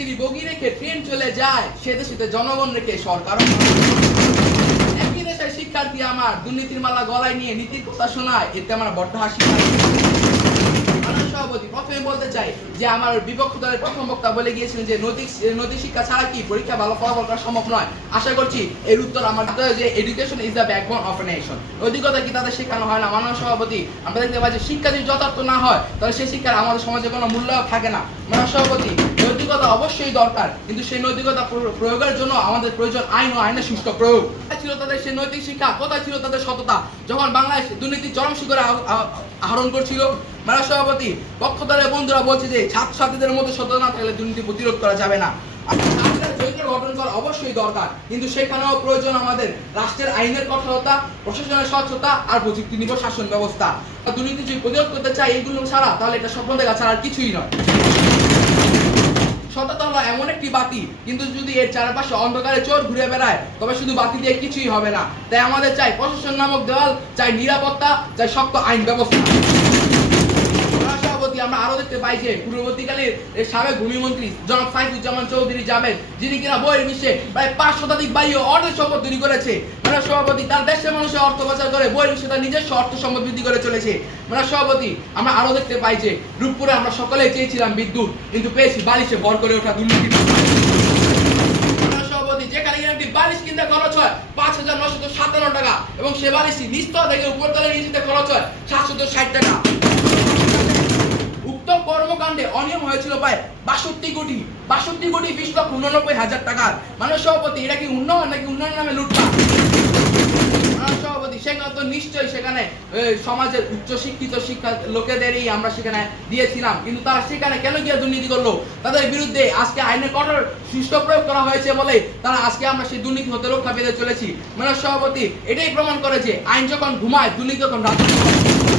সিঁড়ি বগি রেখে ট্রেন চলে যায়, সে দেশে জনগণ রেখে সরকার। একই দেশের শিক্ষার্থী আমার দুর্নীতির মালা গলায় নিয়ে নীতির কথা শোনায়, এতে আমার বড্ড হাসি পায়। মাননীয় সভাপতি প্রথমে বলতে চাই যে আমার বিপক্ষ দলের প্রথম বক্তা বলে গিয়েছিলেন যে নৈতিক নৈতিক শিক্ষা ছাড়া কি পরীক্ষা ভালো ফলাফল করা সম্ভব নয়। আশা করছি এর উত্তর আমার যে education is the backbone of a nation নৈতিকতা কি তাদের শেখানো হয় না? মাননীয় সভাপতি, আমরা দেখতে যে শিক্ষা যদি যথার্থ না হয়, তাহলে সেই শিক্ষার আমাদের সমাজে কোনো মূল্য থাকে না। মাননীয় সভাপতি, নৈতিকতা অবশ্যই দরকার, কিন্তু সেই নৈতিকতা প্রয়োগের জন্য আমাদের প্রয়োজন আইন ও আইনের সুষ্ঠু প্রয়োগ। ছিল তাদের সেই নৈতিক শিক্ষা? কোথায় ছিল তাদের সততা? যখন বাংলাদেশ দুর্নীতি চরম শিখরে আহ- আহ- আহরণ করছিল মাননীয় সভাপতি পক্ষ দলের বন্ধুরা বলছে যে ছাত্রছাত্রীদের মধ্যে সততা না থাকলে দুর্নীতি প্রতিরোধ করা যাবে না। গঠন করা অবশ্যই দরকার, কিন্তু সেখানেও প্রয়োজন আমাদের রাষ্ট্রের আইনের কঠোরতা, প্রশাসনের স্বচ্ছতা আর প্রযুক্তি নির্ভর শাসন ব্যবস্থা। দুর্নীতি যদি প্রতিরোধ করতে চাই ছাড়া, তাহলে এটা স্বপ্ন দেখা ছাড়া আর কিছুই নয়। সততা হলো এমন একটি বাতি, কিন্তু যদি এর চারপাশে অন্ধকারে চোর ঘুরে বেড়ায়, তবে শুধু বাতি দিয়ে কিছুই হবে না। তাই আমাদের চাই প্রশাসন নামক দেওয়াল, চাই নিরাপত্তা, চাই শক্ত আইন ব্যবস্থা। আমরা দেখতে পাই যে সাবেক ভূমিমন্ত্রী জনাব সাইফুজ্জামান চৌধুরী যাবেন, যিনি কিনা বইয়ের প্রায় পাঁচ শতাধিক বাড়ি সম্পদ তৈরি করেছে। জনাব সভাপতি তার দেশের মানুষের অর্থ পাচার করে বইয়ের তার নিজস্ব অর্থ সম্পদ বৃদ্ধি করে চলেছে। জনাব সভাপতি, আমরা দেখতে পাই যে রূপপুরে আমরা সকলেই চেয়েছিলাম বিদ্যুৎ, কিন্তু পেয়েছি বালিশে ভর করে ওঠা দুর্নীতি। সভাপতি, যেখানে বালিশ কিনতে খরচ হয় পাঁচ হাজার সাতান্ন টাকা, এবং সে বালিশটি নিস্তর থেকে উপরতলে নিয়ে যেতে খরচ হয় সাতশত ষাট টাকা। হয়েছিল প্রায় বাষট্টি কোটি বাষট্টি কোটি বিশ লক্ষ উননব্বই হাজার টাকার মানুষ সভাপতি, এটা কি উন্নয়ন নাকি উন্নয়ন নামে লুটপাট? সভাপতি, সেখানে তো নিশ্চয়ই সেখানে সমাজের শিক্ষা লোকেদেরই আমরা সেখানে দিয়েছিলাম। কিন্তু তারা সেখানে কেন গিয়ে দুর্নীতি করল? তাদের বিরুদ্ধে আজকে আইনের কঠোর সুষ্ঠু প্রয়োগ করা হয়েছে বলে তারা আজকে আমরা সেই দুর্নীতি হতে রক্ষা পেতে চলেছি। মাননীয় সভাপতি, এটাই প্রমাণ করে যে আইন যখন ঘুমায়, দুর্নীতি তখন রাজনীতি।